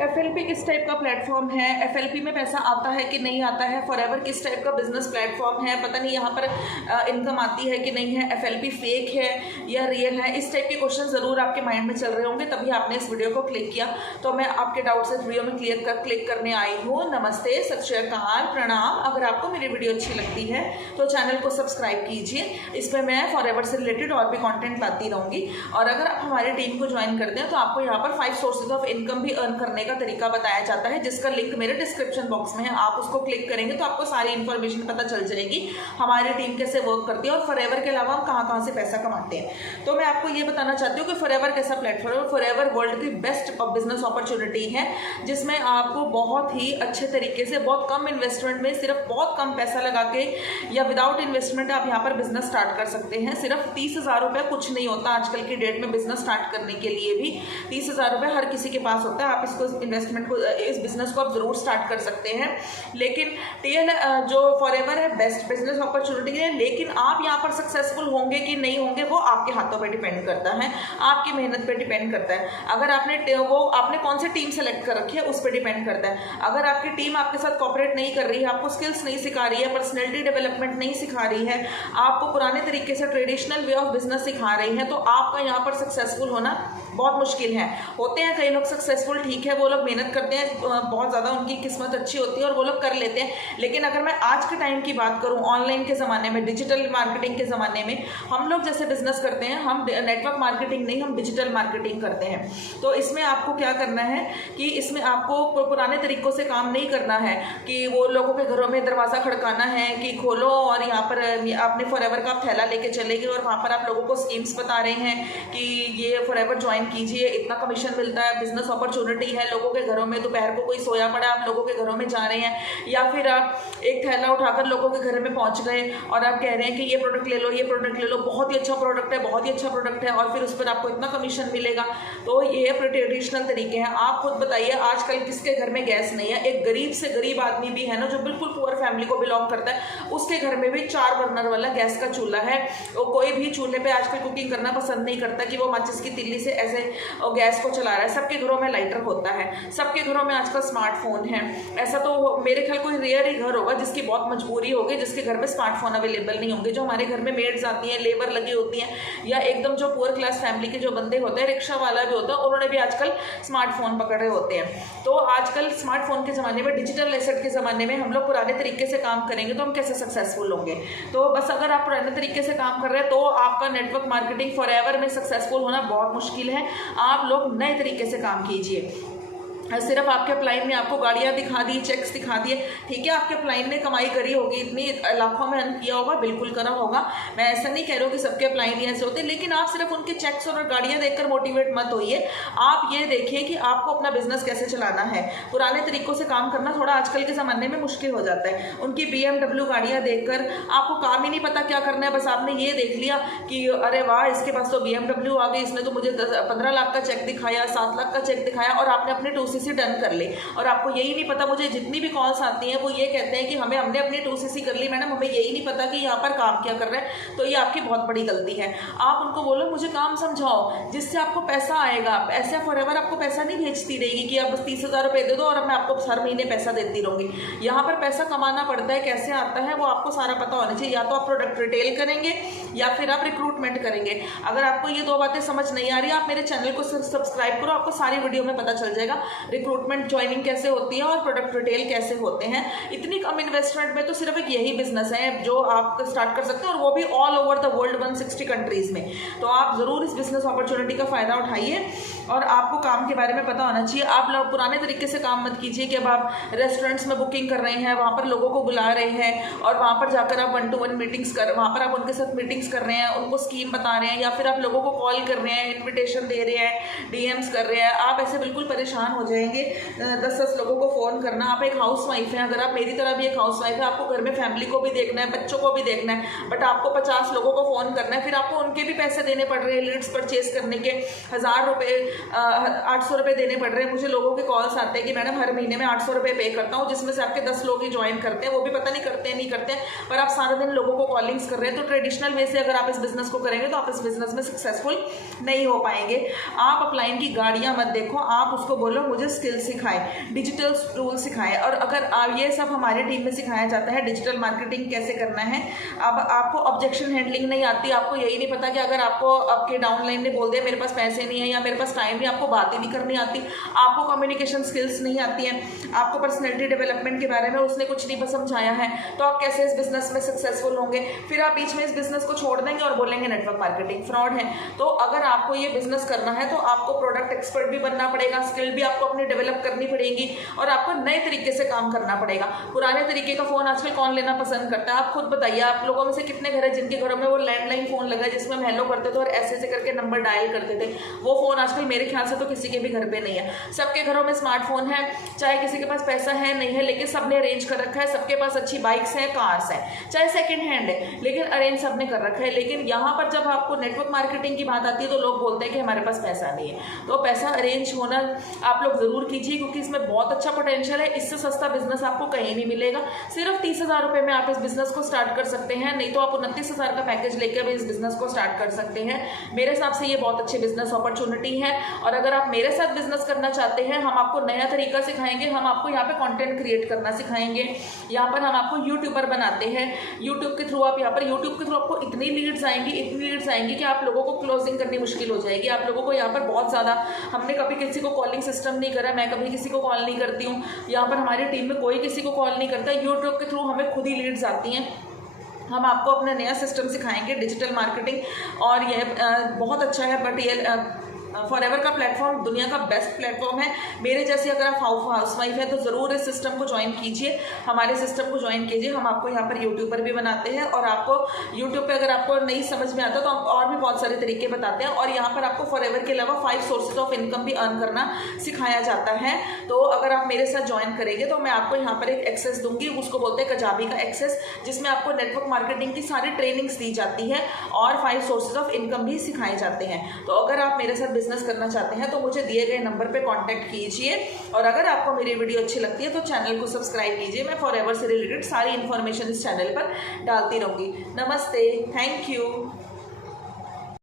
FLP किस type का platform है, एफएलपी में पैसा आता है कि नहीं आता है, फॉरएवर किस टाइप का बिजनेस प्लेटफॉर्म है, पता नहीं यहाँ पर इनकम आती है कि नहीं है, एफएलपी फेक है या रियल है, इस टाइप के क्वेश्चन ज़रूर आपके माइंड में चल रहे होंगे, तभी आपने इस वीडियो को क्लिक किया। तो मैं आपके डाउट्स इस वीडियो में क्लिक करने आई हूँ। नमस्ते, सत श्री अकाल, प्रणाम। अगर आपको मेरी वीडियो अच्छी लगती है तो चैनल को सब्सक्राइब कीजिए। इस पर मैं फॉरएवर से रिलेटेड और भी कंटेंट लाती रहूँगी। और अगर आप हमारी टीम को ज्वाइन करते हैं तो आपको यहाँ पर 5 सोर्सेज ऑफ इनकम भी अर्न करने का तरीका बताया जाता है, जिसका लिंक मेरे डिस्क्रिप्शन बॉक्स में है। आप उसको क्लिक करेंगे तो आपको सारी इन्फॉर्मेशन पता चल जाएगी, हमारी टीम कैसे वर्क करती है और फॉरएवर के अलावा हम कहाँ से पैसा कमाते हैं। तो मैं आपको ये बताना चाहती हूँ कि फॉरएवर कैसा प्लेटफॉर्म है। फॉरएवर वर्ल्ड की बेस्ट बिजनेस अपॉर्चुनिटी है, जिसमें आपको बहुत ही अच्छे तरीके से बहुत कम इन्वेस्टमेंट में, सिर्फ बहुत कम पैसा लगा के या विदाउट इन्वेस्टमेंट आप यहाँ पर बिजनेस स्टार्ट कर सकते हैं। सिर्फ 30,000 रुपये कुछ नहीं होता आजकल की डेट में बिजनेस स्टार्ट करने के लिए भी। 30,000 रुपये हर किसी के पास होता है। आप इसको इन्वेस्टमेंट को, इस बिजनेस को आप जरूर स्टार्ट कर सकते हैं। लेकिन टीएल जो फॉरएवर है बेस्ट बिजनेस अपॉर्चुनिटी है, लेकिन आप यहाँ पर सक्सेसफुल होंगे कि नहीं होंगे वो आपके हाथों पर डिपेंड करता है, आपकी मेहनत पर डिपेंड करता है। अगर आपने कौन सी टीम सेलेक्ट कर रखी है उस पर डिपेंड करता है। अगर आपकी टीम आपके साथ कॉपरेट नहीं कर रही है, आपको स्किल्स नहीं सिखा रही है, पर्सनैलिटी डेवलपमेंट नहीं सिखा रही है, आपको पुराने तरीके से ट्रेडिशनल वे ऑफ बिजनेस सिखा रही है, तो आपका यहाँ पर सक्सेसफुल होना बहुत मुश्किल है। होते हैं कई लोग सक्सेसफुल, ठीक है, वो लोग मेहनत करते हैं, बहुत ज़्यादा उनकी किस्मत अच्छी होती है और वो लोग कर लेते हैं। लेकिन अगर मैं आज के टाइम की बात करूँ, ऑनलाइन के ज़माने में, डिजिटल मार्केटिंग के ज़माने में, हम लोग जैसे बिजनेस करते हैं, हम नेटवर्क मार्केटिंग नहीं, हम डिजिटल मार्केटिंग करते हैं। तो इसमें आपको क्या करना है कि इसमें आपको पुराने तरीकों से काम नहीं करना है कि वो लोगों के घरों में दरवाज़ा खड़काना है कि खोलो और यहाँ पर आपने फॉरएवर का थैला लेके चले गए और वहाँ पर आप लोगों को स्कीम्स बता रहे हैं कि ये फॉरएवर ज्वाइन कीजिए, इतना कमीशन मिलता है, बिजनेस अपॉर्चुनिटी है। लोगों के घरों में दोपहर को कोई सोया पड़ा, आप लोगों के घरों में जा रहे हैं, या फिर आप एक थैला उठाकर लोगों के घर में पहुँच गए और आप कह रहे हैं कि ये प्रोडक्ट ले लो, ये प्रोडक्ट ले लो, बहुत ही अच्छा प्रोडक्ट है, बहुत ही अच्छा प्रोडक्ट है, और फिर उस पर आपको इतना कमीशन मिलेगा। तो ये ट्रेडिशनल तरीके हैं। आप खुद बताइए, आजकल किसके घर में गैस नहीं है? एक गरीब से गरीब आदमी भी है ना, जो बिल्कुल पुअर फैमिली को बिलोंग करता है, उसके घर में भी 4 बर्नर वाला गैस का चूल्हा है। और कोई भी चूल्हे पे आजकल कुकिंग करना पसंद नहीं करता कि वो माचिस की तिल्ली से ऐसे गैस को चला रहा है। सबके घरों में लाइटर होता है, सबके घरों में आजकल स्मार्टफोन है। ऐसा तो मेरे ख्याल कोई रेयर ही घर होगा जिसकी बहुत मजबूरी होगी, जिसके घर में स्मार्टफोन अवेलेबल नहीं होंगे। जो हमारे घर में मेड्स आती हैं, लेबर लगी होती हैं, या एकदम जो पुअर क्लास फैमिली के जो बंदे होते हैं, रिक्शा वाला भी होता है, उन्होंने भी आजकल स्मार्टफोन पकड़े होते हैं। तो आजकल स्मार्टफोन के ज़माने में, डिजिटल एसेट के ज़माने में हम लोग पुराने तरीके से काम करेंगे तो हम कैसे सक्सेसफुल होंगे? तो बस अगर आप पुराने तरीके से काम कर रहे हैं तो आपका नेटवर्क मार्केटिंग फॉरएवर में सक्सेसफुल होना बहुत मुश्किल है। आप लोग नए तरीके से काम कीजिए। सिर्फ आपके अपलाइन ने आपको गाड़ियाँ दिखा दी, चेक्स दिखा दिए, ठीक है, आपके अपलाइन ने कमाई करी होगी, इतनी लाखों में अर्न किया होगा, बिल्कुल करा होगा। मैं ऐसा नहीं कह रहा हूँ कि सबके अपलाइन ही ऐसे होते, लेकिन आप सिर्फ उनके चेक्स और गाड़ियाँ देखकर मोटिवेट मत होइए। आप ये देखिए कि आपको अपना बिजनेस कैसे चलाना है। पुराने तरीकों से काम करना थोड़ा आजकल के ज़माने में मुश्किल हो जाता है। उनकी BMW गाड़ियाँ देखकर आपको काम ही नहीं पता क्या करना है, बस आपने ये देख लिया कि अरे वाह, इसके पास तो BMW आ गई, इसने तो मुझे 15 लाख का चेक दिखाया, 7 लाख का चेक दिखाया, और आपने अपने 2CC डन कर ले। और आपको यही नहीं पता, मुझे जितनी भी कॉल्स आती हैं वो ये कहते हैं कि हमने अपनी 2CC कर ली मैडम, हमें यही नहीं पता कि यहाँ पर काम क्या कर रहे हैं। तो ये आपकी बहुत बड़ी गलती है। आप उनको बोलो मुझे काम समझाओ जिससे आपको पैसा आएगा। ऐसे फॉरएवर आपको पैसा नहीं भेजती रहेगी कि आप बस 30,000 रुपये दे दो और मैं आपको हर महीने पैसा देती रहूँगी। यहाँ पर पैसा कमाना पड़ता है, कैसे आता है वो आपको सारा पता होना चाहिए। या तो आप प्रोडक्ट रिटेल करेंगे या फिर आप रिक्रूटमेंट करेंगे। अगर आपको ये 2 बातें समझ नहीं आ रही, आप मेरे चैनल को सब्सक्राइब करो, आपको सारी वीडियो में पता चल जाएगा रिक्रूटमेंट ज्वाइनिंग कैसे होती है और प्रोडक्ट रिटेल कैसे होते हैं। इतनी कम इन्वेस्टमेंट में तो सिर्फ एक यही बिजनेस है जो आप स्टार्ट कर सकते हैं, और वो भी all over the world 160 countries में। तो आप जरूर इस बिजनेस अपॉर्चुनिटी का फायदा उठाइए और आपको काम के बारे में पता होना चाहिए। आप लोग पुराने तरीके से काम मत कीजिए कि अब आप रेस्टोरेंट्स में बुकिंग कर रहे हैं, वहाँ पर लोगों को बुला रहे हैं और वहाँ पर जाकर आप 1-to-1 मीटिंग्स वहाँ पर आप उनके साथ मीटिंग्स कर रहे हैं, उनको स्कीम बता रहे हैं, या फिर आप लोगों को कॉल कर रहे हैं, इन्विटेशन दे रहे हैं, DMs कर रहे हैं। आप ऐसे बिल्कुल परेशान हो जाएंगे। 10-10 लोगों को फ़ोन करना। आप एक हाउस वाइफ हैं, अगर आप मेरी तरह भी एक हाउस वाइफ है, आपको घर में फैमिली को भी देखना है, बच्चों को भी देखना है, बट आपको 50 लोगों को फ़ोन करना है, फिर आपको उनके भी पैसे देने पड़ रहे हैं। लीड्स परचेज करने के 1000 रुपये, 800 रुपये देने पड़ रहे हैं। मुझे लोगों के कॉल्स आते हैं कि मैडम हर महीने में 800 रुपये पे करता हूँ, जिसमें से आपके 10 लोग ही ज्वाइन करते हैं, वो भी पता नहीं करते हैं नहीं करते हैं, पर आप सारा दिन लोगों को कॉलिंग्स कर रहे हैं। तो ट्रेडिशनल वे से अगर आप इस बिजनेस को करेंगे तो आप इस बिजनेस में सक्सेसफुल नहीं हो पाएंगे। आप अपलाइन की गाड़ियां मत देखो, आप उसको बोलो मुझे स्किल सिखाए, डिजिटल टूल सिखाए। और अगर आप ये सब हमारी टीम में सिखाया जाता है, डिजिटल मार्केटिंग कैसे करना है। अब आपको ऑब्जेक्शन हैंडलिंग नहीं आती, आपको यही नहीं पता कि अगर आपको आपके डाउनलाइन ने बोल दिया मेरे पास पैसे नहीं है या मेरे पास टाइम नहीं, आपको बातें नहीं करनी आती, आपको कम्युनिकेशन स्किल्स नहीं आती हैं, आपको पर्सनैलिटी डेवलपमेंट के बारे में उसने कुछ नहीं समझाया है, तो आप कैसे इस बिजनेस में सक्सेसफुल होंगे। फिर आप बीच में इस बिजनेस को छोड़ देंगे और बोलेंगे नेटवर्क मार्केटिंग फ्रॉड है। तो अगर आपको ये बिजनेस करना है तो आपको प्रोडक्ट एक्सपर्ट भी बनना पड़ेगा, स्किल भी आपको अपनी डेवलप करनी पड़ेगी और आपको नए तरीके से काम करना पड़ेगा। पुराने तरीके का फोन आजकल कौन लेना पसंद करता है? आप खुद बताइए, आप लोगों में से कितने घर है जिनके घरों में वो लैंडलाइन फोन लगा है जिसमें हम हेलो करते थे और ऐसे करके नंबर डायल करते थे? वो फोन आजकल मेरे ख्याल से तो किसी के भी घर पे नहीं है। सबके घरों में स्मार्टफोन है, चाहे किसी के पास पैसा है नहीं है, लेकिन सबने अरेंज कर रखा है। सबके पास अच्छी बाइक्स हैं, कार्स हैं, चाहे सेकंड हैंड है, लेकिन अरेंज सबने कर रखा है। लेकिन यहाँ पर जब आपको नेटवर्क मार्केटिंग की बात आती है तो लोग बोलते हैं कि हमारे पास पैसा नहीं है। तो पैसा अरेंज होना आप लोग जरूर कीजिए, क्योंकि इसमें बहुत अच्छा पोटेंशियल है। इससे सस्ता बिजनेस आपको कहीं नहीं मिलेगा। सिर्फ 30,000 रुपए में आप इस बिजनेस को स्टार्ट कर सकते हैं, नहीं तो आप 29,000 का पैकेज लेकर भी इस बिजनेस को स्टार्ट कर सकते हैं। मेरे हिसाब से ये बहुत अच्छी बिजनेस अपॉर्चुनिटी है। और अगर आप मेरे साथ बिजनेस करना चाहते हैं, हम आपको नया तरीका सिखाएंगे। हम आपको यहाँ पे कंटेंट क्रिएट करना सिखाएंगे। यहाँ पर हम आपको यूट्यूबर बनाते हैं। यूट्यूब के थ्रू आप यहाँ पर यूट्यूब के थ्रू आपको इतनी लीड्स आएंगी कि आप लोगों को क्लोजिंग करनी मुश्किल हो जाएगी। आप लोगों को यहाँ पर बहुत ज़्यादा, हमने कभी किसी को कॉलिंग सिस्टम नहीं करा, मैं कभी किसी को कॉल नहीं करती हूँ, यहाँ पर हमारी टीम में कोई किसी को कॉल नहीं करता। यूट्यूब के थ्रू हमें खुद ही लीड्स आती हैं। हम आपको अपना नया सिस्टम सिखाएंगे डिजिटल मार्केटिंग, और यह बहुत अच्छा है। बट ये फॉरएवर का प्लेटफॉर्म दुनिया का बेस्ट प्लेटफॉर्म है। मेरे जैसे अगर आप हाउसवाइफ है तो ज़रूर इस सिस्टम को ज्वाइन कीजिए, हमारे सिस्टम को ज्वाइन कीजिए। हम आपको यहाँ पर यूट्यूब पर भी बनाते हैं, और आपको यूट्यूब पे अगर आपको नहीं समझ में आता तो हम और भी बहुत सारे तरीके बताते हैं। और यहाँ पर आपको फॉरएवर के अलावा 5 सोर्सेज ऑफ इनकम भी अर्न करना सिखाया जाता है। तो अगर आप मेरे साथ ज्वाइन करेंगे तो मैं आपको यहाँ पर एक एक्सेस दूंगी, उसको बोलते हैं कजाबी का एक्सेस, जिसमें आपको नेटवर्क मार्केटिंग की सारी ट्रेनिंग्स दी जाती है और 5 सोर्सेज ऑफ इनकम भी सिखाए जाते हैं। तो अगर आप मेरे साथ बिजनेस करना चाहते हैं तो मुझे दिए गए नंबर पे कांटेक्ट कीजिए। और अगर आपको मेरी वीडियो अच्छी लगती है तो चैनल को सब्सक्राइब कीजिए। मैं फॉरएवर से रिलेटेड सारी इन्फॉर्मेशन इस चैनल पर डालती रहूंगी। नमस्ते, थैंक यू।